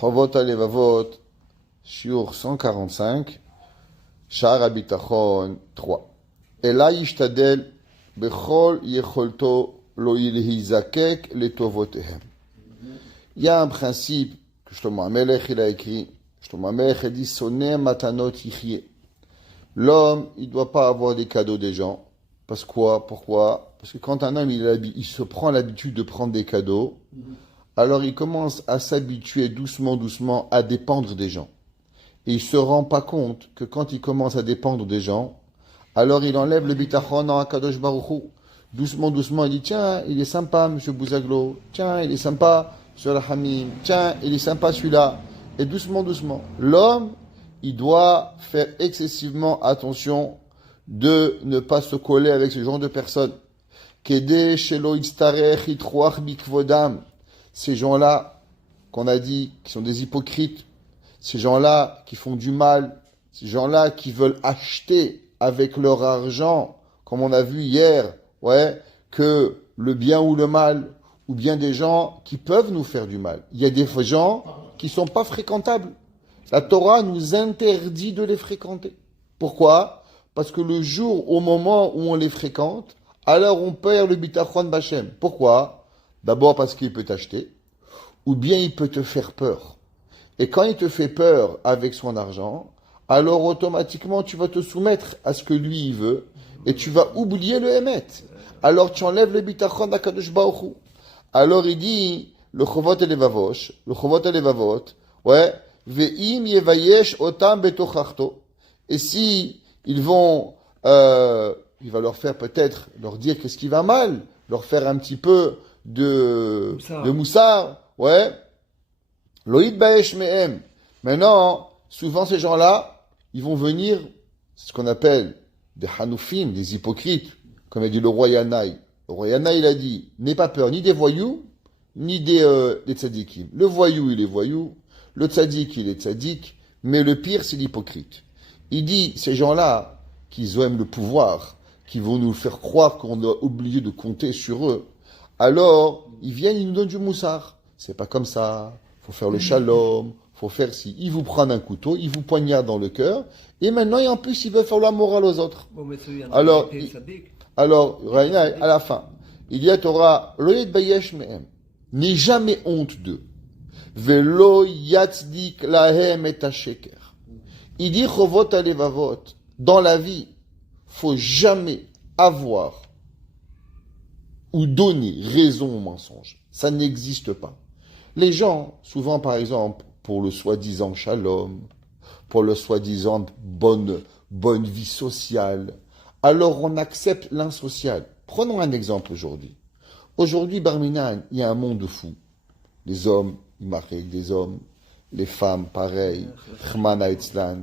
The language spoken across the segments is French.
Chovot HaLevavot, Shiur 145, Sha'ar HaBitachon 3. Ela yishtadel bechol yecholto lo yilhizakek letovotehem. Il y a un principe que Shlomo HaMelech il a écrit. Shlomo HaMelech a dit Soneh matanot yichye. L'homme, il ne doit pas avoir des cadeaux des gens. Parce quoi? Pourquoi? Parce que quand un homme il se prend l'habitude de prendre des cadeaux, alors il commence à s'habituer doucement à dépendre des gens. Et il ne se rend pas compte que quand il commence à dépendre des gens, alors il enlève le bitachon en Akadosh Baruch Hu. Doucement, il dit tiens, il est sympa, monsieur Bouzaglo. Tiens, il est sympa, monsieur Al-Hamim. Tiens, il est sympa celui-là. Et doucement, l'homme, il doit faire excessivement attention de ne pas se coller avec ce genre de personnes. Kede shelo itztarech itroach bikvodam. Ces gens-là, qu'on a dit, qui sont des hypocrites, ces gens-là qui font du mal, ces gens-là qui veulent acheter avec leur argent, comme on a vu hier, que le bien ou le mal, ou bien des gens qui peuvent nous faire du mal. Il y a des gens qui ne sont pas fréquentables. La Torah nous interdit de les fréquenter. Pourquoi? Parce que le jour, au moment où on les fréquente, alors on perd le bitachon b'Hashem. Pourquoi? D'abord parce qu'il peut t'acheter, ou bien il peut te faire peur. Et quand il te fait peur avec son argent, alors automatiquement tu vas te soumettre à ce que lui il veut, et tu vas oublier le Emet. Alors tu enlèves le bitachon d'Akadosh Baruch Hu. Alors il dit, le Chovot HaLevavot, ve'im yevayesh otam betochachto. Et si ils vont, il va leur faire peut-être, leur dire qu'est-ce qui va mal, leur faire un petit peu de moussard, Loïd baesh mehem. Maintenant, souvent ces gens-là, ils vont venir, c'est ce qu'on appelle des hanoufim, des hypocrites, comme a dit le roi Yanaï. Le roi Yanaï, il a dit, n'aie pas peur ni des voyous, ni des tzadikim. Le voyou, il est voyou, le tzadik, il est tzadik, mais le pire, c'est l'hypocrite. Il dit, ces gens-là, qui aiment le pouvoir, qui vont nous faire croire qu'on a oublié de compter sur eux, alors, ils viennent, ils nous donnent du moussard. C'est pas comme ça. Faut faire le shalom, faut faire ci. Ils vous prennent un couteau, ils vous poignardent dans le cœur, et maintenant, et en plus, ils veulent faire la morale aux autres. Alors, à la fin, il y a Torah, Loïd bayesh mehem, n'aie jamais honte d'eux. Velo yatzdik lahem et hasheker. Il dit, Chovot HaLevavot, dans la vie, faut jamais avoir ou donner raison au mensonge. Ça n'existe pas. Les gens, souvent par exemple, pour le soi-disant shalom, pour le soi-disant bonne vie sociale, alors on accepte l'insocial. Prenons un exemple aujourd'hui. Aujourd'hui, Barminan, il y a un monde fou. Les hommes, ils marient avec des hommes, les femmes, pareil, Chmana Etzlan.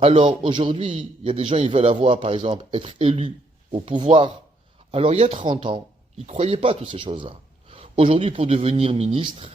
Alors aujourd'hui, il y a des gens, ils veulent avoir, par exemple, être élus au pouvoir. Alors il y a 30 ans, ils ne croyaient pas à toutes ces choses-là. Aujourd'hui, pour devenir ministre,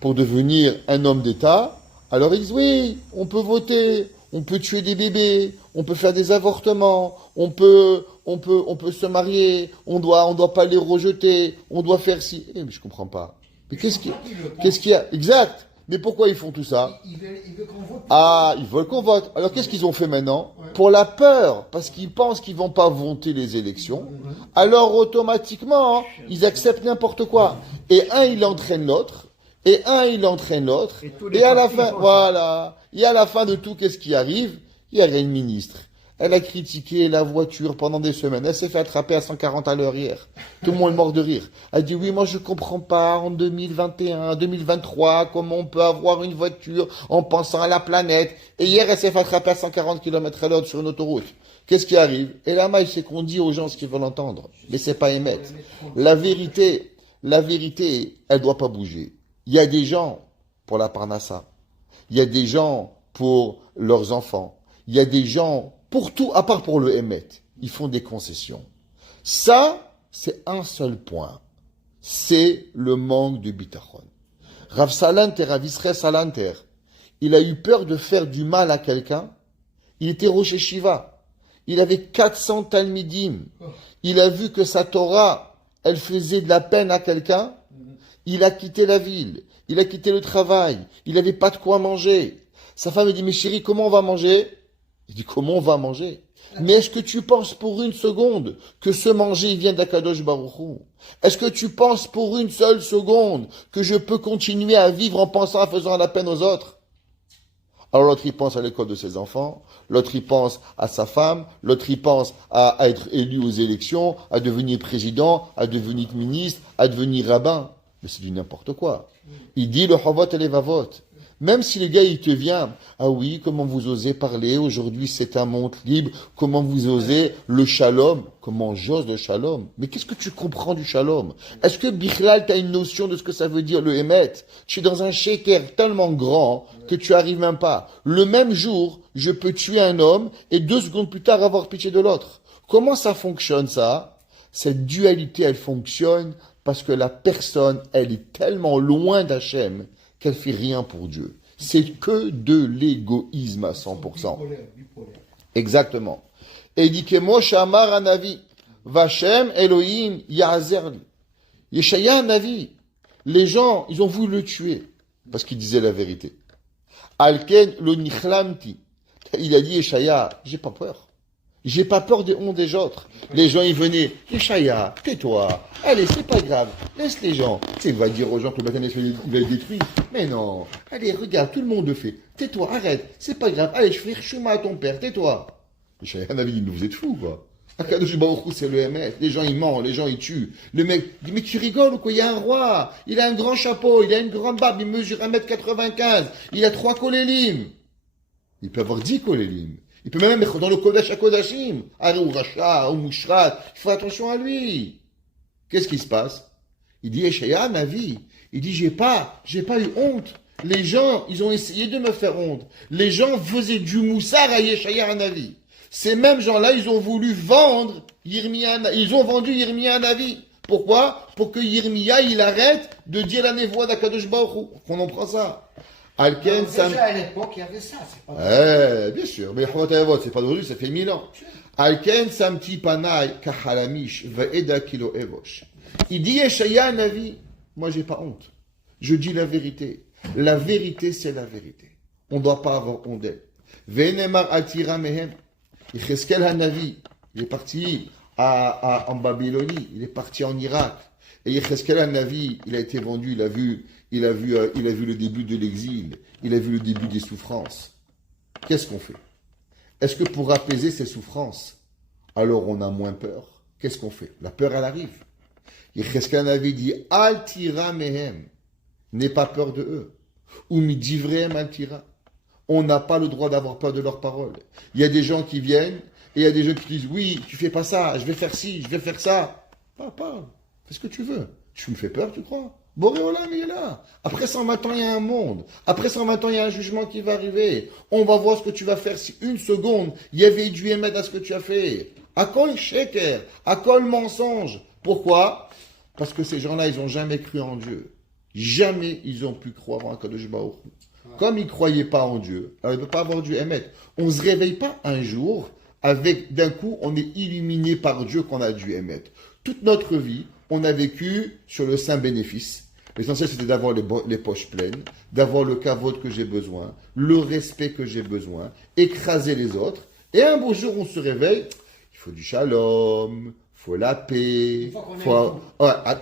pour devenir un homme d'État, alors ils disent oui, on peut voter, on peut tuer des bébés, on peut faire des avortements, on peut se marier, on doit pas les rejeter, on doit faire ci. Mais je comprends pas. Mais qu'est-ce qu'il y a? Exact. Mais pourquoi ils font tout ça? Ils veulent qu'on vote. Ah, ils veulent qu'on vote. Alors qu'est-ce qu'ils ont fait maintenant? Pour la peur, parce qu'ils pensent qu'ils vont pas voter les élections, alors automatiquement, ils acceptent n'importe quoi. Et un, il entraîne l'autre, et à la fin, voilà. Et à la fin de tout, qu'est-ce qui arrive? Il y a une ministre. Elle a critiqué la voiture pendant des semaines. Elle s'est fait attraper à 140 à l'heure hier. Tout le monde est mort de rire. Elle dit oui, moi je comprends pas en 2021, 2023, comment on peut avoir une voiture en pensant à la planète. Et hier, elle s'est fait attraper à 140 km à l'heure sur une autoroute. Qu'est-ce qui arrive? Et là, c'est qu'on dit aux gens ce qu'ils veulent entendre. Mais c'est pas émettre. La vérité, elle doit pas bouger. Il y a des gens pour la parnassa. Il y a des gens pour leurs enfants. Il y a des gens pour tout, à part pour le Hémet. Ils font des concessions. Ça, c'est un seul point. C'est le manque de bitachon. Rav Salanter, Rav Israël Salanter, il a eu peur de faire du mal à quelqu'un. Il était Rosh Shiva. Il avait 400 talmidim. Il a vu que sa Torah, elle faisait de la peine à quelqu'un. Il a quitté la ville. il a quitté le travail, il n'avait pas de quoi manger. Sa femme lui dit, mais chérie, comment on va manger? Il dit, comment on va manger? Mais est-ce que tu penses pour une seconde que ce manger il vient d'Akadosh Baruch Hu? Est-ce que tu penses pour une seule seconde que je peux continuer à vivre en pensant, en faisant la peine aux autres? Alors l'autre il pense à l'école de ses enfants, l'autre il pense à sa femme, l'autre il pense à être élu aux élections, à devenir président, à devenir ministre, à devenir rabbin. Mais c'est du n'importe quoi. Il dit le Havot et les Vavot. Même si le gars, il te vient, ah oui, comment vous osez parler, aujourd'hui c'est un monde libre, comment vous osez le shalom, comment j'ose le shalom? Mais qu'est-ce que tu comprends du shalom? Est-ce que Bichlal, tu as une notion de ce que ça veut dire le Emet? Tu es dans un shaker tellement grand que tu arrives même pas. Le même jour, je peux tuer un homme et 2 secondes plus tard avoir pitié de l'autre. Comment ça fonctionne ça? Cette dualité, elle fonctionne parce que la personne, elle est tellement loin d'Hachem qu'elle fait rien pour Dieu. C'est que de l'égoïsme à 100%. Bipolaire. Exactement. Et il dit que Moshe Amar Anavi, Vachem Elohim Ya'azerli. Yeshaya Anavi, les gens, ils ont voulu le tuer parce qu'il disait la vérité. Alken lo nichlamti. Il a dit Yeshaya, j'ai pas peur. J'ai pas peur des honte des autres. Les gens, ils venaient, Yeshaya, tais-toi. Allez, c'est pas grave. Laisse les gens. Tu sais, il va dire aux gens que le matin, il va les détruire. Mais non. Allez, regarde, tout le monde le fait. Tais-toi, arrête. C'est pas grave. Allez, je fais chouma à ton père. Tais-toi. Yeshaya avait dit, mais vous êtes fous, quoi. Akadosh Baruch Hu, c'est le MS. Les gens, ils mentent, les gens, ils tuent. Le mec dit, mais tu rigoles ou quoi? Il y a un roi. Il a un grand chapeau. Il a une grande barbe. Il mesure 1m95. Il a 3 kolélim. Il peut avoir 10 kolélim. Il peut même être dans le Kodesh à Kodashim. Ou Racha, ou Mushrat. Il faut attention à lui. Qu'est-ce qui se passe? Il dit, Yeshaya, ma vie. Il dit, j'ai pas eu honte. Les gens, ils ont essayé de me faire honte. Les gens faisaient du moussard à Yeshaya Navi. Ces mêmes gens-là, ils ont voulu vendre Yirmiya, ils ont vendu Yirmiya Navi. Pourquoi? Pour que Yirmiya, il arrête de dire la névoie d'Akadosh Baruch Hu. On en prend ça. Alken, déjà à l'époque, il y avait ça, c'est pas bien sûr, mais c'est pas d'aujourd'hui, ça fait 1000 ans. Alken samti panai kahalamish ve'eda kilo evosh. Il dit Yeshaya Navi, moi j'ai pas honte. Je dis la vérité. La vérité, c'est la vérité. On ne doit pas avoir honte d'elle. Ve'nemar atira mehem. Yecheskel Hanavi, il est parti en Babylonie, il est parti en Irak. Et Yecheskel Hanavi, il a été vendu, il a vu le début de l'exil, il a vu le début des souffrances. Qu'est-ce qu'on fait? Est-ce que pour apaiser ces souffrances, alors on a moins peur? Qu'est-ce qu'on fait? La peur, elle arrive. Yecheskel Hanavi dit, Al tira mehem, n'aie pas peur de eux. Ou midivrehem al tira. On n'a pas le droit d'avoir peur de leurs paroles. Il y a des gens qui viennent, et il y a des gens qui disent, oui, tu fais pas ça, je vais faire ci, je vais faire ça. Parle, fais ce que tu veux. Tu me fais peur, tu crois? Boréolam, il est là. Après 120 ans, il y a un monde. Après 120 ans, il y a un jugement qui va arriver. On va voir ce que tu vas faire si une seconde, il y avait du émet à ce que tu as fait. À kol sheker, à kol mensonge. Pourquoi? Parce que ces gens-là, ils n'ont jamais cru en Dieu. Jamais ils ont pu croire en Akadosh Baruch Hu. Comme ils ne croyaient pas en Dieu, alors il ne peut pas avoir du émet. On ne se réveille pas un jour avec, d'un coup, on est illuminé par Dieu qu'on a du émet. Toute notre vie, on a vécu sur le saint bénéfice. L'essentiel, c'était d'avoir les poches pleines, d'avoir le kavod que j'ai besoin, le respect que j'ai besoin, écraser les autres. Et un beau jour, on se réveille, il faut du shalom, il faut la paix.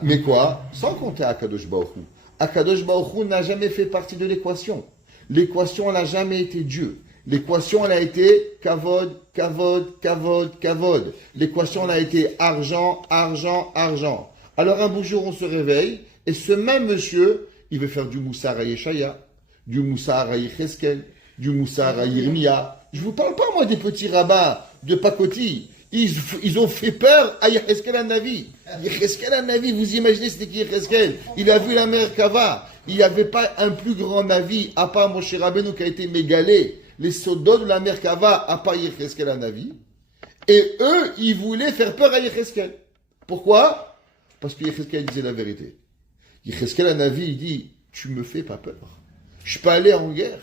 Mais quoi? Sans compter Akadosh Baruch Hu. Akadosh Baruch Hu n'a jamais fait partie de l'équation. L'équation, elle n'a jamais été Dieu. L'équation, elle a été kavod, kavod, kavod, kavod. L'équation, elle a été argent, argent, argent. Alors un beau jour, on se réveille, et ce même monsieur, il veut faire du moussar à Yeshaya, du moussar à Yecheskel, du moussar à Yirmiya. Je vous parle pas, moi, des petits rabbins de pacotille. Ils ont fait peur à Yecheskel Hanavi. Yecheskel Hanavi, vous imaginez c'était qui Yecheskel? Il a vu la mer Kava. Il n'y avait pas un plus grand Navi, à part Moshe Rabbeinu qui a été mégalé. Les soldats de la mer Kava, à part Yecheskel Hanavi. Et eux, ils voulaient faire peur à Yecheskel. Pourquoi? Parce que Yecheskel disait la vérité. Yecheskel Hanavi, il dit, tu me fais pas peur. Je peux aller en guerre.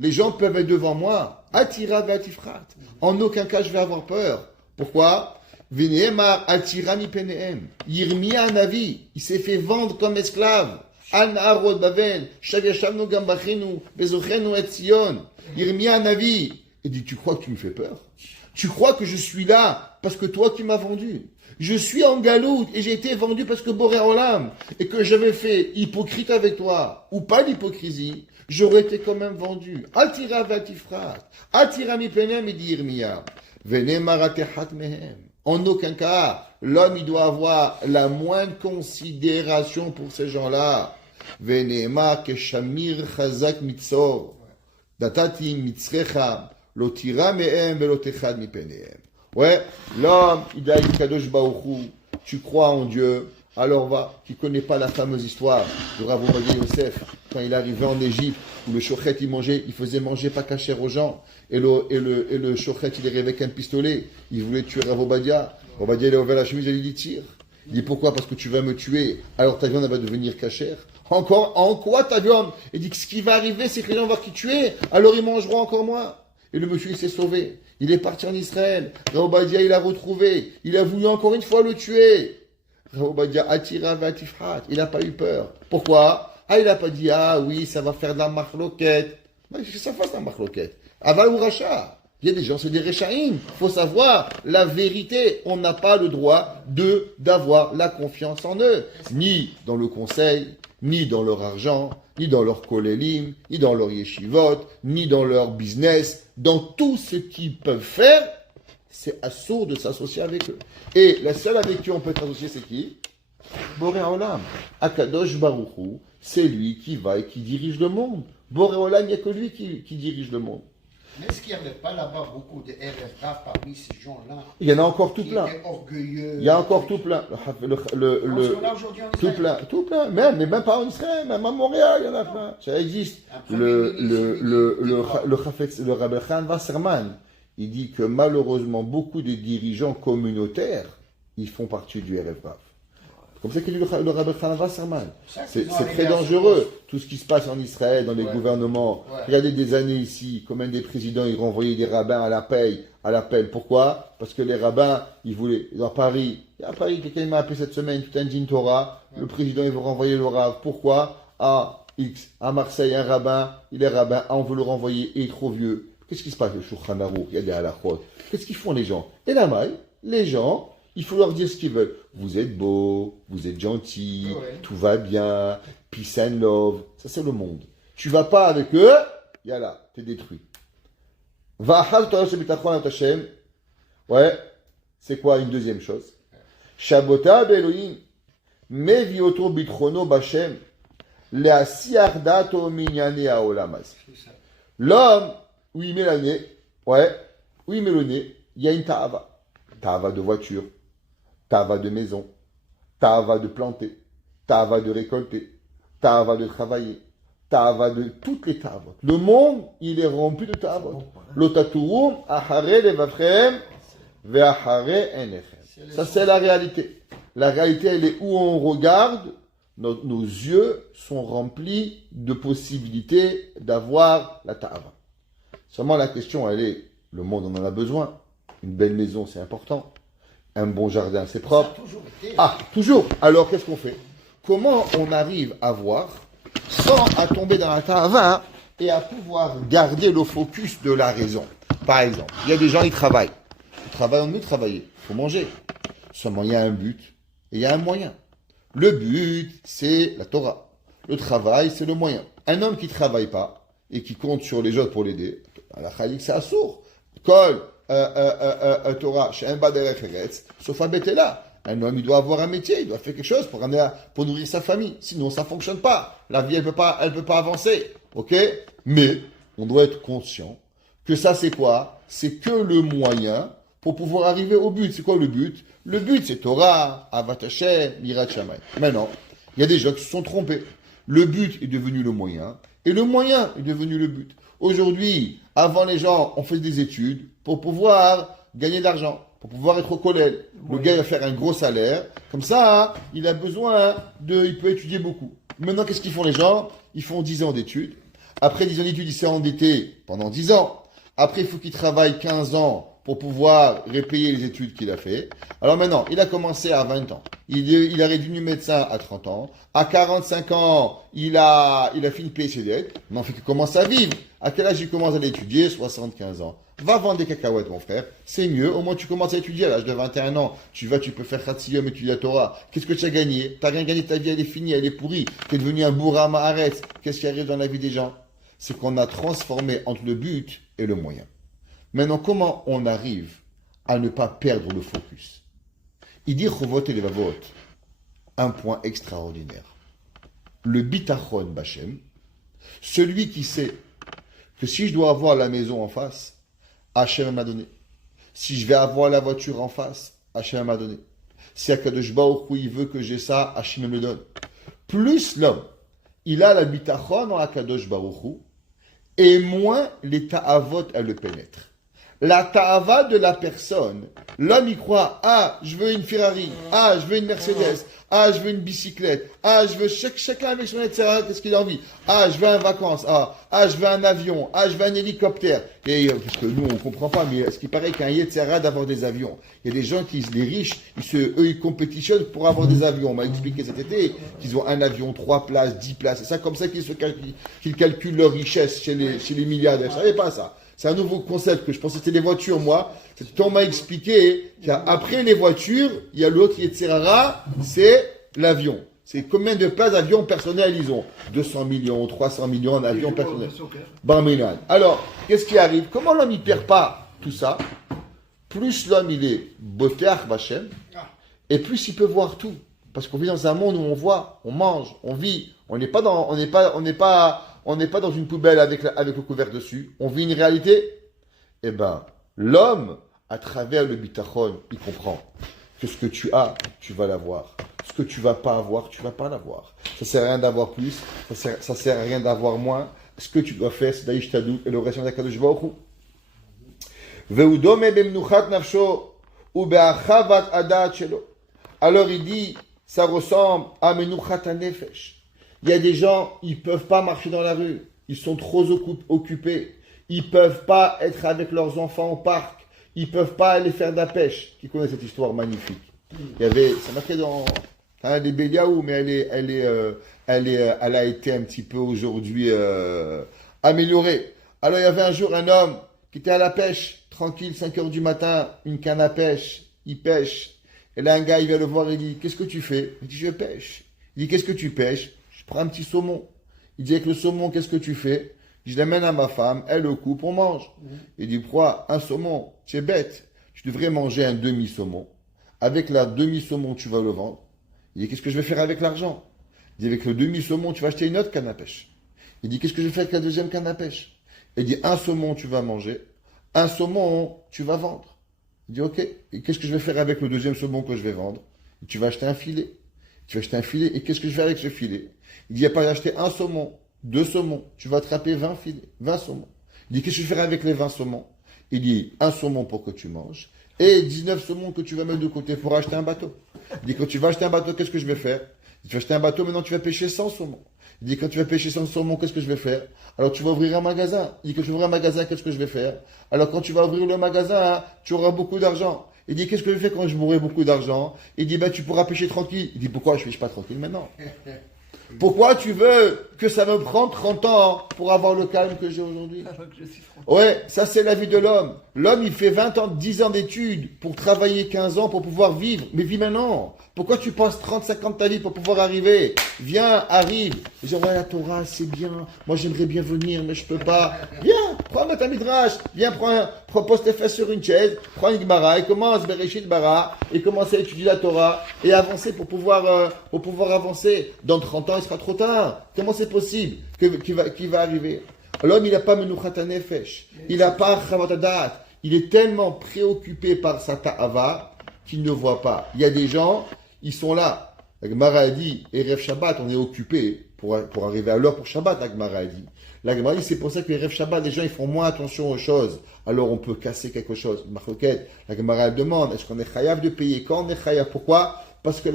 Les gens peuvent être devant moi. Atira vatifrat. En aucun cas, je vais avoir peur. Pourquoi? Veneemar atira mi penehem. Yirmiya Hanavi, il s'est fait vendre comme esclave. על נהרות בבל, שב ישבנו גם בכינו, וזוכרנו את ציון. Yirmia Navi, il dit, tu crois que tu me fais peur? Tu crois que je suis là parce que toi qui m'as vendu? Je suis en galoute et j'ai été vendu parce que Boré Olam, et que j'avais fait hypocrite avec toi, ou pas l'hypocrisie, j'aurais été quand même vendu. Altira vatifrat, altira mi penem, il dit Yirmia. Vene maratehat mehem. En aucun cas, l'homme, il doit avoir la moindre considération pour ces gens-là. Venema keshamir chazak mitzor. Datati mitzrecha. Lotira mehem velotechad mi penehem. Ouais, l'homme, il a dit Kadosh Baruch, tu crois en Dieu, alors va. Tu connais pas la fameuse histoire de Rav Ovadia Yosef, quand il arrivait en Égypte, où le shochet, il faisait manger pas cachère aux gens, et le shochet, il est arrivé avec un pistolet, il voulait tuer Rav Ovadia. Ovadia, il a ouvert la chemise, il lui dit tire. Il dit pourquoi? Parce que tu vas me tuer, alors ta viande va devenir cachère. Encore, en quoi ta viande? Il dit que ce qui va arriver, c'est que les gens vont qui tuer, alors ils mangeront encore moins. Et le monsieur, il s'est sauvé. Il est parti en Israël. Rav Ovadia, il l'a retrouvé. Il a voulu encore une fois le tuer. Rav Ovadia, atira vatifrat. Il n'a pas eu peur. Pourquoi? Ah, il n'a pas dit, ah oui, ça va faire de la marloquette. Mais que ça fasse de la marloquette. Aval ou rachat. Il y a des gens, c'est des réchaïm. Il faut savoir la vérité. On n'a pas le droit d'avoir la confiance en eux. Ni dans le conseil, ni dans leur argent, ni dans leur kolélim, ni dans leur yeshivot, ni dans leur business. Dans tout ce qu'ils peuvent faire, c'est assourd de s'associer avec eux. Et la seule avec qui on peut être associé, c'est qui? Boré Olam. Akadosh Baruchu, c'est lui qui va et qui dirige le monde. Boré Olam, il n'y a que lui qui dirige le monde. Mais est-ce qu'il n'y avait pas là-bas beaucoup de RFA parmi ces gens-là? Il y en a encore tout plein. Orgueilleux. Il y a encore tout plein. Tout plein. Mais même pas en Israël, même à Montréal, il y en a plein. Ça existe. Le Rabbi Chaim Wasserman, il dit que malheureusement, beaucoup de dirigeants communautaires, ils font partie du RFA. Comme ça qu'il dit le Rabbi Chaim Wasserman. C'est très dangereux, tout ce qui se passe en Israël, dans les gouvernements. Ouais. Regardez des années ici, combien des présidents, ils renvoyaient des rabbins à l'appel. Pourquoi? Parce que les rabbins, ils voulaient, à Paris, quelqu'un m'a appelé cette semaine, tout un din Torah, le président, il veut renvoyer le rabbin. Pourquoi? À Marseille, un rabbin, il est rabbin, on veut le renvoyer, il est trop vieux. Qu'est-ce qui se passe? Le Shulchan Aruch, il y a des halakhot. Qu'est-ce qu'ils font les gens? Et la maille, les gens, il faut leur dire ce qu'ils veulent. Vous êtes beau, vous êtes gentil, tout va bien, peace and love. Ça, c'est le monde. Tu vas pas avec eux, yalla, t'es détruit. Ouais, c'est quoi une deuxième chose? Shabota be'Elohim, mevioto bitrono b'Hashem, le'asiardato minyane haolamaz. L'homme, où il met le nez, il y a une ta'ava. Ta'ava de voiture. Tava de maison, tava de planter, tava de récolter, tava de travailler, tava de toutes les tavas. Le monde, il est rempli de tavas. L'otaturum, ahare levavchem, ve'ahare enechem. Ça, c'est la réalité. La réalité, elle est où on regarde, nos yeux sont remplis de possibilités d'avoir la tava. Seulement, la question, elle est, le monde, on en a besoin. Une belle maison, c'est important. Un bon jardin, c'est propre. Ça a toujours été. Ah, toujours. Alors, qu'est-ce qu'on fait? Comment on arrive à voir, sans à tomber dans la tava, et à pouvoir garder le focus de la raison? Par exemple, il y a des gens, ils travaillent. Ils travaillent, on veut travailler. Il faut manger. Seulement, il y a un but et il y a un moyen. Le but, c'est la Torah. Le travail, c'est le moyen. Un homme qui ne travaille pas et qui compte sur les autres pour l'aider, à la khalik, c'est assourd. Kol. Torah, chez un baderech eretz, sauf à Betela. Un homme, il doit avoir un métier, il doit faire quelque chose pour nourrir sa famille. Sinon, ça fonctionne pas. La vie, elle peut pas avancer. Ok? Mais, on doit être conscient que ça, c'est quoi? C'est que le moyen pour pouvoir arriver au but. C'est quoi le but? Le but, c'est Torah, Avat Hashem, Yirat Shamayim. Maintenant, il y a des gens qui se sont trompés. Le but est devenu le moyen, et le moyen est devenu le but. Aujourd'hui, avant les gens, on fait des études pour pouvoir gagner de l'argent, pour pouvoir être au collège. Le gars va faire un gros salaire, comme ça, il a besoin il peut étudier beaucoup. Maintenant, qu'est-ce qu'ils font les gens? Ils font 10 ans d'études. Après 10 ans d'études, il s'est endetté pendant 10 ans. Après, il faut qu'il travaille 15 ans pour pouvoir repayer les études qu'il a fait. Alors maintenant, il a commencé à 20 ans. Il est devenu médecin à 30 ans. À 45 ans, il a fini de payer ses dettes. Mais en fait, il commence à vivre. À quel âge il commence à l'étudier? 75 ans. Va vendre des cacahuètes, mon frère. C'est mieux. Au moins, tu commences à étudier à l'âge de 21 ans. Tu peux faire Khatsiyom, étudier la Torah. Qu'est-ce que tu as gagné? Tu n'as rien gagné, ta vie, elle est finie, elle est pourrie. Tu es devenu un bourra Maharetz. Qu'est-ce qui arrive dans la vie des gens? C'est qu'on a transformé entre le but et le moyen. Maintenant, comment on arrive à ne pas perdre le focus? Il dit Chovot et Levavot, un point extraordinaire. Le bitachon bachem, celui qui sait que si je dois avoir la maison en face, Hachem m'a donné. Si je vais avoir la voiture en face, Hachem m'a donné. Si Akadosh Baruch Hu, il veut que j'ai ça, Hachem me le donne. Plus l'homme, il a la bitachon en Akadosh Baruch Hu, et moins les ta'avot, elles le pénètrent. La ta'ava de la personne, l'homme il croit, ah, je veux une Ferrari, ah, je veux une Mercedes, ah, je veux une bicyclette, ah, je veux chacun avec son etc. Qu'est-ce qu'il a envie, ah, je veux un vacances, ah, je veux un avion, ah, je veux un hélicoptère. Et parce que nous on comprend pas, mais ce qui paraît qu'un Yetzera d'avoir des avions. Il y a des gens qui, les riches, ils compétitionnent pour avoir des avions. On m'a expliqué cet été qu'ils ont un avion, 3 places, 10 places. C'est ça comme ça qu'ils calculent leur richesse chez les milliardaires. Je savais pas ça. C'est un nouveau concept que je pensais que c'était les voitures, moi. On m'a expliqué qu'après les voitures, il y a l'autre Yetzirara, c'est l'avion. C'est combien de places d'avions personnels ils ont? 200 millions, 300 millions d'avions personnels. Alors, qu'est-ce qui arrive? Comment l'homme ne perd pas tout ça? Plus l'homme il est boteach bachem, et plus il peut voir tout. Parce qu'on vit dans un monde où on voit, on mange, on vit. On n'est pas dans une poubelle avec le couvert dessus. On vit une réalité. Eh ben, l'homme, à travers le bitachon, il comprend que ce que tu as, tu vas l'avoir. Ce que tu vas pas avoir, tu vas pas l'avoir. Ça sert à rien d'avoir plus. Ça sert à rien d'avoir moins. Ce que tu dois faire, c'est d'aïch tadout et l'oration d'Akadosh Baruch Hu. Ve'udome b'mnuchat nafsho ou be'achavat adat shelo. Alors il dit, ça ressemble à menuchat hanefesh. Il y a des gens, ils ne peuvent pas marcher dans la rue. Ils sont trop occupés. Ils ne peuvent pas être avec leurs enfants au parc. Ils ne peuvent pas aller faire de la pêche. Qui connaît cette histoire magnifique? Il y avait, ça marquait dans les Béliaou, mais elle a été un petit peu aujourd'hui améliorée. Alors il y avait un jour un homme qui était à la pêche, tranquille, 5 heures du matin, une canne à pêche, il pêche. Et là un gars, il vient le voir et il dit, qu'est-ce que tu fais? Il dit, je pêche. Il dit, qu'est-ce que tu pêches? Je prends un petit saumon. Il dit, avec le saumon, qu'est-ce que tu fais? Je l'amène à ma femme, elle le coupe, on mange. Il dit, pourquoi? Un saumon, tu es bête. Tu devrais manger un demi-saumon. Avec la demi-saumon, tu vas le vendre. Il dit, qu'est-ce que je vais faire avec l'argent? Il dit, avec le demi-saumon, tu vas acheter une autre canne à pêche. Il dit, qu'est-ce que je vais faire avec la deuxième canne à pêche? Il dit, un saumon, tu vas manger. Un saumon, tu vas vendre. Il dit, ok. Et qu'est-ce que je vais faire avec le deuxième saumon que je vais vendre? Tu vas acheter un filet. Tu vas acheter un filet. Et qu'est-ce que je vais faire avec ce filet? Il dit, il n'y a pas d'acheter un saumon, 2 saumons. Tu vas attraper 20 filets, 20 saumons. Il dit, qu'est-ce que je vais faire avec les 20 saumons? Il dit, un saumon pour que tu manges et 19 saumons que tu vas mettre de côté pour acheter un bateau. Il dit, quand tu vas acheter un bateau, qu'est-ce que je vais faire? Tu vas acheter un bateau, maintenant tu vas pêcher 100 saumons. Il dit, quand tu vas pêcher 100 saumons, qu'est-ce que je vais faire? Alors tu vas ouvrir un magasin. Il dit, quand tu vas ouvrir un magasin, qu'est-ce que je vais faire? Alors quand tu vas ouvrir le magasin, tu auras beaucoup d'argent. Il dit, qu'est-ce que je vais faire quand je m'aurai beaucoup d'argent? Il dit, ben tu pourras pêcher tranquille. Il dit, pourquoi je ne pêche pas tranquille maintenant? Pourquoi tu veux que ça me prenne 30 ans pour avoir le calme que j'ai aujourd'hui? Ouais, ça c'est la vie de l'homme. L'homme, il fait 20 ans, 10 ans d'études pour travailler 15 ans pour pouvoir vivre. Mais vis maintenant. Pourquoi tu passes 30-50 ans de ta vie pour pouvoir arriver? Viens, arrive. Ils disent, ouais, la Torah, c'est bien. Moi, j'aimerais bien venir, mais je peux pas. Viens, prends un midrash. Viens, pose tes fesses sur une chaise. Prends une Gemara et commence Bereshit Bara et commence à étudier la Torah et avancer pour pouvoir avancer. Dans 30 ans, il sera trop tard. Comment c'est possible qu'il va arriver? L'homme, il n'a pas menuchat hanefesh. Il n'a pas chavat adat. Il est tellement préoccupé par sa ta'ava qu'il ne voit pas. Il y a des gens, ils sont là. La Gemara a dit, Erev Shabbat, on est occupé pour arriver à l'heure pour Shabbat, la Gemara a dit. La Gemara dit, c'est pour ça que Erev Shabbat, les gens, ils font moins attention aux choses. Alors, on peut casser quelque chose. Marloquette, la Gemara demande, est-ce qu'on est chayav de payer? Quand on est chayav? Pourquoi? Parce que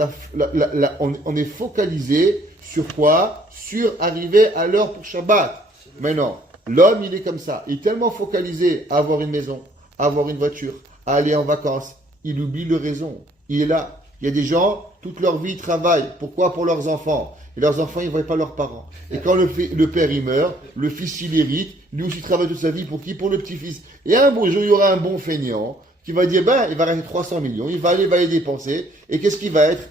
on est focalisé sur quoi? Sur arriver à l'heure pour Shabbat. Maintenant, l'homme, il est comme ça. Il est tellement focalisé à avoir une maison, à avoir une voiture, à aller en vacances. Il oublie le raison. Il est là. Il y a des gens, toute leur vie, ils travaillent. Pourquoi? Pour leurs enfants. Et leurs enfants, ils ne voient pas leurs parents. Et quand le père, il meurt, le fils, il hérite. Lui aussi, il travaille toute sa vie. Pour qui? Pour le petit-fils. Et un beau jour, il y aura un bon feignant qui va dire, il va rester 300 millions, il va les dépenser, et qu'est-ce qu'il va être?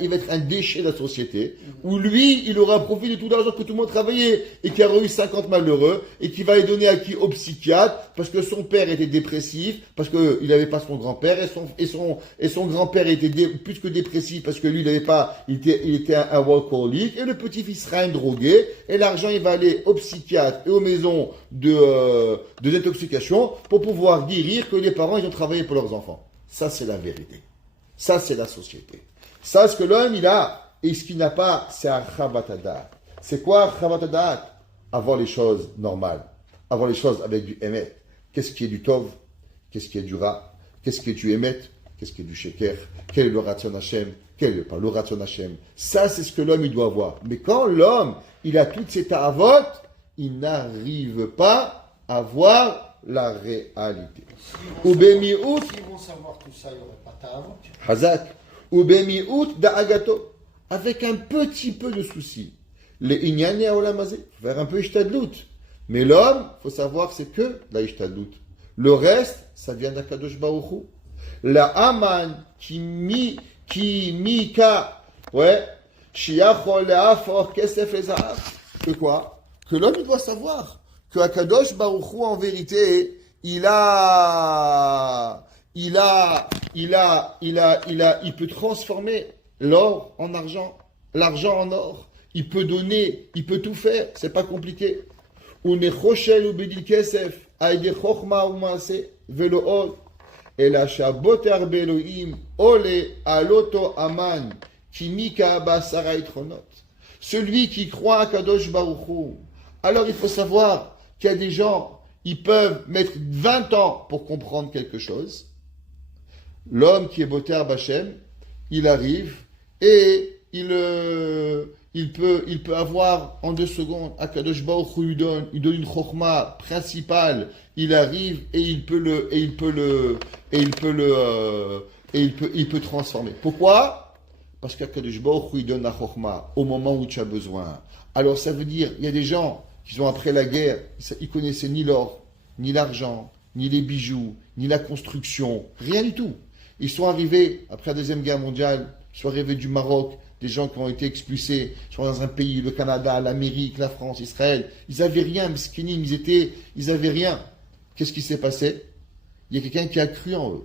Il va être un déchet de la société, où lui, il aura profité de tout l'argent que tout le monde travaillait, et qui aura eu 50 malheureux, et qui va les donner à qui? Au psychiatre, parce que son père était dépressif, parce qu'il n'avait pas son grand-père, et son grand-père était plus que dépressif, parce que lui, il n'avait pas, il était un workaholic, et le petit-fils sera un drogué, et l'argent, il va aller au psychiatre et aux maisons de désintoxication, pour pouvoir guérir que les parents, ils ont travaillé pour leurs enfants. Ça, c'est la vérité. Ça, c'est la société. Ça, ce que l'homme, il a, et ce qu'il n'a pas, c'est un chavatadat. C'est quoi chavatadat? Avoir les choses normales. Avoir les choses avec du émet. Qu'est-ce qui est du tov? Qu'est-ce qui est du ra? Qu'est-ce qui est du émet? Qu'est-ce qui est du sheker? Quel est le ration Hashem? Quel n'est pas le ration Hashem? Ça, c'est ce que l'homme, il doit avoir. Mais quand l'homme, il a toutes ces ta'avot, il n'arrive pas à voir la réalité. S'ils vont savoir tout ça, il n'y aurait pas ta'avot. Hazak. Ubemi'ut da'agato. Avec un petit peu de souci. Les inyani aolamazé. Faire un peu ishtadlout. Mais l'homme, il faut savoir, c'est que la ishtadlout. Le reste, ça vient d'Akadosh Baruch Hu. La aman qui mika. Ouais. Shiachol le'afor kesef le'zahav. Que quoi? Que l'homme, il doit savoir que Akadosh Baruch Hu, en vérité, il peut transformer l'or en argent, l'argent en or. Il peut donner, il peut tout faire. C'est pas compliqué. Unechoshel ubedil kesef, aide chochma u'maaseh velo od. Ela shabot arbe Elohim, ole aloto aman, kimika basara itronot. Celui qui croit à Kadosh Baruch Hu. Alors il faut savoir qu'il y a des gens, ils peuvent mettre 20 ans pour comprendre quelque chose. L'homme qui est Boter Bachem, il arrive et il peut avoir en 2 secondes, Akadosh Baruch Hu il donne une chokma principale, il arrive et il peut transformer. Pourquoi? Parce qu'Akadosh Baruch Hu il donne la chokma au moment où tu as besoin. Alors ça veut dire, il y a des gens qui sont après la guerre, ils connaissaient ni l'or, ni l'argent, ni les bijoux, ni la construction, rien du tout. Ils sont arrivés, après la Deuxième Guerre mondiale, ils sont arrivés du Maroc, des gens qui ont été expulsés, ils sont dans un pays, le Canada, l'Amérique, la France, Israël. Ils n'avaient rien, miskinim, ils n'avaient rien. Qu'est-ce qui s'est passé? Il y a quelqu'un qui a cru en eux.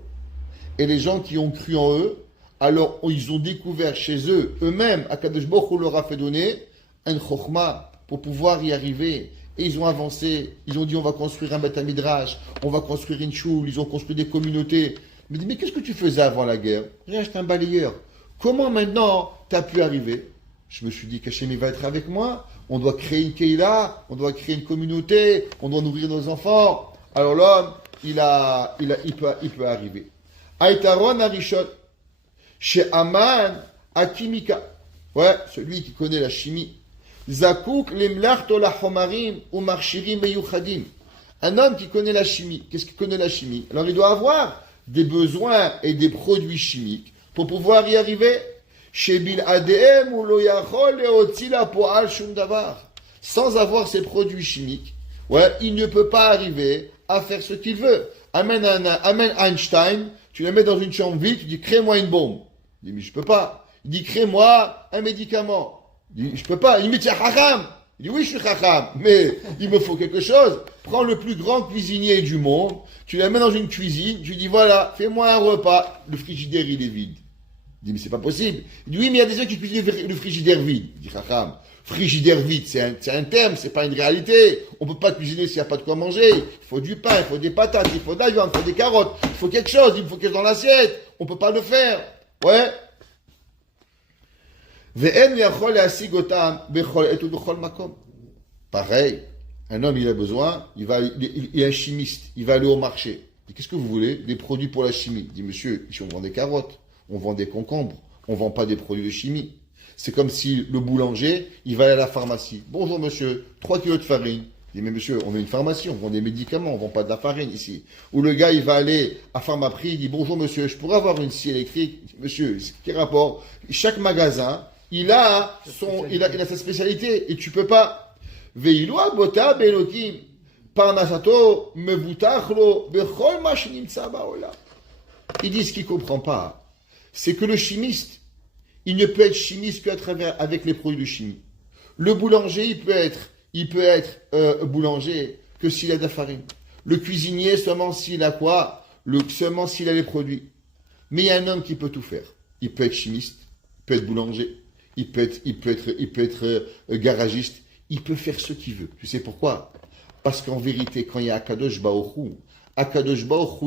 Et les gens qui ont cru en eux, alors ils ont découvert chez eux, eux-mêmes, Akadosh Baruch Hu leur a fait donner un chokhmah pour pouvoir y arriver. Et ils ont avancé, ils ont dit on va construire un Beth Midrash, on va construire une choule, ils ont construit des communautés. Il me dit mais qu'est-ce que tu faisais avant la guerre? Rien, j'étais un balayeur. Comment maintenant tu as pu arriver? Je me suis dit qu'Hachem va être avec moi, on doit créer une Keila, on doit créer une communauté, on doit nourrir nos enfants. Alors l'homme, il peut arriver. Aïtaron Arishon, chez Aman Akimika. Ouais, celui qui connaît la chimie. Zakouk limlarto la homarim ou marchirim meyuchadim. Un homme qui connaît la chimie. Qu'est-ce qu'il connaît la chimie? Alors il doit avoir des besoins et des produits chimiques pour pouvoir y arriver. Shebil ADM ou lo yachol leotila poal shum davar. Sans avoir ces produits chimiques, ouais, il ne peut pas arriver à faire ce qu'il veut. Amène Einstein, tu le mets dans une chambre vide, tu dis crée-moi une bombe. Il dit mais je peux pas. Il dit crée-moi un médicament. Il dit, je peux pas. Il me dit, c'est Chacham. Il dit, oui, je suis Chacham, mais il me faut quelque chose. Prends le plus grand cuisinier du monde, tu l'amènes dans une cuisine, tu lui dis, voilà, fais-moi un repas. Le frigidaire, il est vide. Il dit, mais c'est pas possible. Il dit, oui, mais il y a des gens qui cuisinent le frigidaire vide. Il dit, Chacham, frigidaire vide, c'est un terme, c'est pas une réalité. On peut pas cuisiner s'il n'y a pas de quoi manger. Il faut du pain, il faut des patates, il faut de la viande, il faut des carottes, il faut quelque chose, il faut quelque chose dans l'assiette. On peut pas le faire. Ouais. Pareil, un homme il a besoin, il est un chimiste, il va aller au marché. Il dit, qu'est-ce que vous voulez? Des produits pour la chimie. Il dit, monsieur, ici on vend des carottes, on vend des concombres, on ne vend pas des produits de chimie. C'est comme si le boulanger, il va aller à la pharmacie. Bonjour monsieur, 3 kilos de farine, Il dit, mais monsieur, on a une pharmacie, on vend des médicaments, on vend pas de la farine ici. Ou le gars, il va aller à Pharmaprix, il dit, bonjour monsieur, je pourrais avoir une scie électrique? Monsieur, quel rapport? Chaque magasin, il a sa spécialité, et tu peux pas. Veilua bota belokim, parnasato mevutachlo, bechol ma shenimtsa baolam. Il dit, ce qu'il comprend pas, c'est que le chimiste, il ne peut être chimiste qu'à travers, avec les produits de chimie. Le boulanger, il peut être boulanger que s'il a de la farine. Le cuisinier, seulement s'il a quoi? Seulement s'il a les produits. Mais il y a un homme qui peut tout faire. Il peut être chimiste, il peut être boulanger, il peut être garagiste, il peut faire ce qu'il veut. Tu sais pourquoi? Parce qu'en vérité, quand il y a Akadosh Baruch Hu,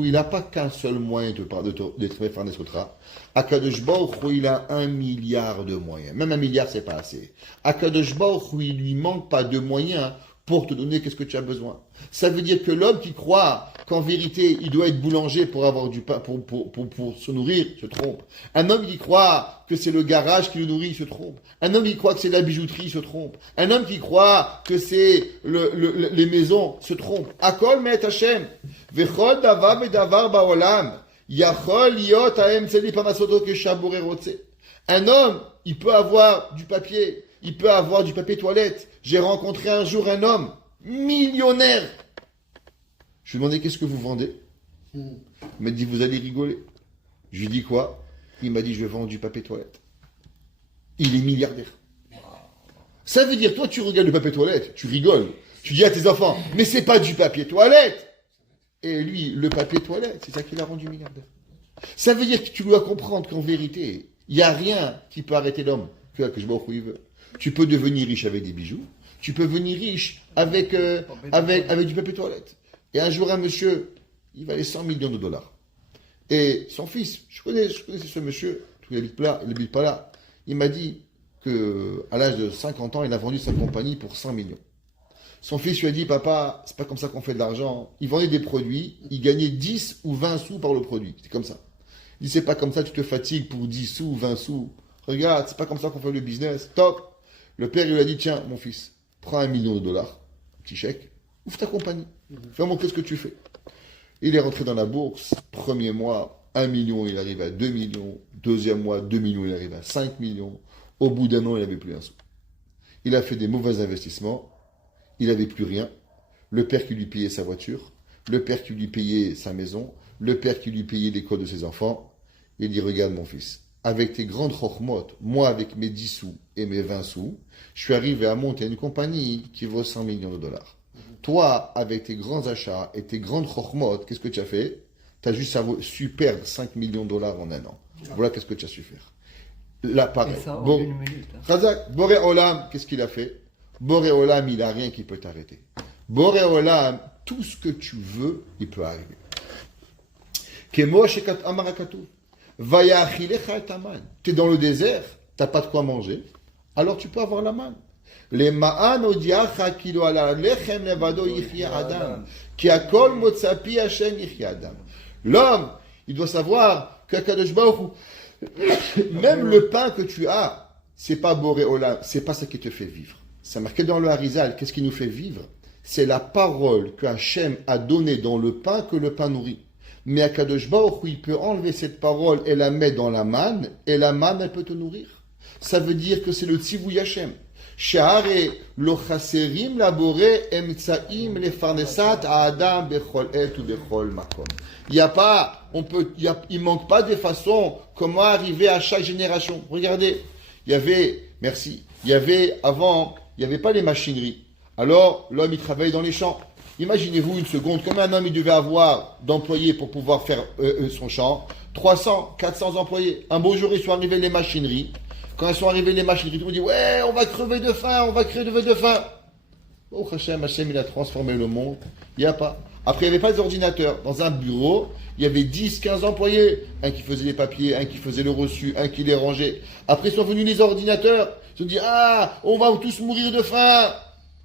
il n'a pas qu'un seul moyen de travailler Farnes Sotra. Akadosh Baruch Hu, il a 1 milliard de moyens. Même 1 milliard, c'est pas assez. Akadosh Baruch Hu, il lui manque pas de moyens pour te donner qu'est-ce que tu as besoin. Ça veut dire que l'homme qui croit qu'en vérité, il doit être boulanger pour avoir du pain, pour se nourrir, se trompe. Un homme qui croit que c'est le garage qui le nourrit, se trompe. Un homme qui croit que c'est la bijouterie, se trompe. Un homme qui croit que c'est les maisons, se trompe. Akol met Hashem. Vechol davar bedavar baolam. Yachol liot haem tzeli panasoto keshabore rotse. Un homme, il peut avoir du papier. Il peut avoir du papier toilette. J'ai rencontré un jour un homme millionnaire. Je lui ai demandé qu'est-ce que vous vendez. Il m'a dit vous allez rigoler. Je lui ai dit quoi? Il m'a dit je vends du papier toilette. Il est milliardaire. Ça veut dire toi tu regardes le papier toilette, tu rigoles. Tu dis à tes enfants mais c'est pas du papier toilette. Et lui le papier toilette c'est ça qui l'a rendu milliardaire. Ça veut dire que tu dois comprendre qu'en vérité il n'y a rien qui peut arrêter l'homme que je vois où il veut. Tu peux devenir riche avec des bijoux. Tu peux devenir riche avec du papier toilette. Et un jour, un monsieur, il valait 100 millions de dollars. Et son fils, je connaissais ce monsieur, il n'habite pas là. Il m'a dit qu'à l'âge de 50 ans, il a vendu sa compagnie pour 100 millions. Son fils lui a dit, papa, c'est pas comme ça qu'on fait de l'argent. Il vendait des produits, il gagnait 10 ou 20 sous par le produit. C'est comme ça. Il dit, c'est pas comme ça, tu te fatigues pour 10 sous, 20 sous. Regarde, c'est pas comme ça qu'on fait le business. Top. Le père, il lui a dit, tiens, mon fils, prends $1 million, petit chèque, ouvre ta compagnie, fais montrer ce que tu fais. Il est rentré dans la bourse, premier mois, 1 million, il arrive à 2 millions, deuxième mois, 2 millions, il arrive à 5 millions, au bout d'un an, il n'avait plus un sou. Il a fait des mauvais investissements, il n'avait plus rien, le père qui lui payait sa voiture, le père qui lui payait sa maison, le père qui lui payait l'école de ses enfants, il dit, regarde mon fils, avec tes grandes chokhmot, moi avec mes 10 sous et mes 20 sous, je suis arrivé à monter une compagnie qui vaut 100 millions de dollars. Toi, avec tes grands achats et tes grandes chokhmot, qu'est-ce que tu as fait? Tu as juste su perdre 5 millions de dollars en un an. Voilà qu'est-ce que tu as su faire. Là, pareil. Boré Olam, qu'est-ce qu'il a fait? Boré Olam, il n'a rien qui peut t'arrêter. Boré Olam, tout ce que tu veux, il peut arriver. Kemo shekat amarakatu. Tu es dans le désert, tu n'as pas de quoi manger, alors tu peux avoir la manne. Les ma'an odiacha kilo ala lechem levado yichya adam, ki akol motzapi Hashem yichya adam. L'homme, il doit savoir qu'Akadosh Baruch Hu, même le pain que tu as, c'est pas Boré Olam, c'est pas ça qui te fait vivre. C'est marqué dans le Harizal, qu'est-ce qui nous fait vivre? C'est la parole que Hashem a donnée dans le pain que le pain nourrit. Mais Akadosh Baruch Hu, il peut enlever cette parole et la mettre dans la manne, et la manne, elle peut te nourrir. Ça veut dire que c'est le tzivouy Hashem. Sha'are lo chaserim laboré emtsaim lefarnesat adam bechol et ou bechol makom. Il manque pas de façon comment arriver à chaque génération. Regardez, avant, il n'y avait pas les machineries. Alors, l'homme, il travaillait dans les champs. Imaginez-vous une seconde, combien un homme il devait avoir d'employés pour pouvoir faire son champ? 300, 400 employés. Un beau jour, ils sont arrivés les machineries. Quand elles sont arrivées les machineries, tout le monde dit, ouais, on va crever de faim, on va crever de faim. Oh, Hashem, il a transformé le monde. Il n'y a pas. Après, il n'y avait pas d'ordinateur. Dans un bureau, il y avait 10, 15 employés. Un qui faisait les papiers, un qui faisait le reçu, un qui les rangeait. Après, sont venus les ordinateurs. Ils se sont dit, on va tous mourir de faim.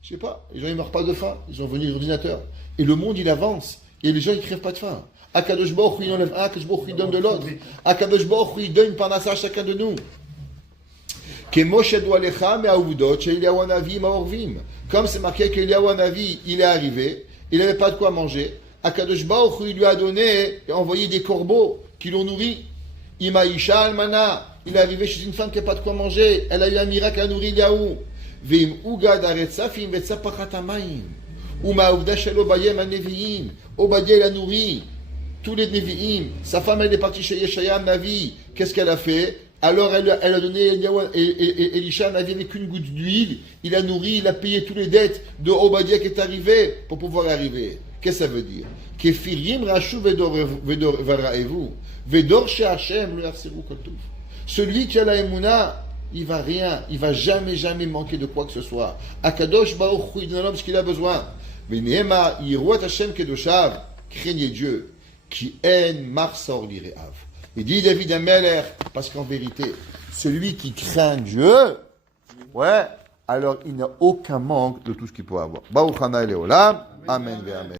Je sais pas, les gens ils meurent pas de faim, ils ont venu les ordinateurs. Et le monde il avance, et les gens ils crèvent pas de faim. Akadosh Baruch Hu il enlève un, Akadosh Baruch Hu il donne de l'autre. Akadosh Baruch Hu il donne par à chacun de nous. Comme c'est marqué qu'Eliyahu Hanavi, il est arrivé, il n'avait pas de quoi manger. Akadosh Baruch Hu, il lui a donné et envoyé des corbeaux qui l'ont nourri. Ima Isha Almana, il est arrivé chez une femme qui n'a pas de quoi manger. Elle a eu un miracle à nourrir Eliyahu. Veim Ugad Aretzafim Vetzapachat Hamayim. Uma Uvda Shelo Bayem HaNeviim. Obadiah, il a nourri tous les Nevi'im. Sa femme, elle est partie chez Yeshaya Navi. Qu'est-ce qu'elle a fait? Alors elle a donné Elisha Navi avec une goutte d'huile. Il a nourri, il a payé toutes les dettes de Obadiah qui est arrivé pour pouvoir arriver. Qu'est-ce que ça veut dire? Kefirim Rashu Vedor Varaevu. Vedor She Hashem Lo Yachseru Kol Tov. Celui qui a la Emouna, il va rien, il va jamais manquer de quoi que ce soit. Akadosh Baruch Hu, il donne à l'homme ce qu'il a besoin. Venema Yiruat Hashem Kedoshav, craignez Dieu, qui en marsor lireav. Il dit David Ameler, parce qu'en vérité, celui qui craint Dieu, ouais, alors il n'a aucun manque de tout ce qu'il peut avoir. Baruch Hana Leolam, Amen ve Amen.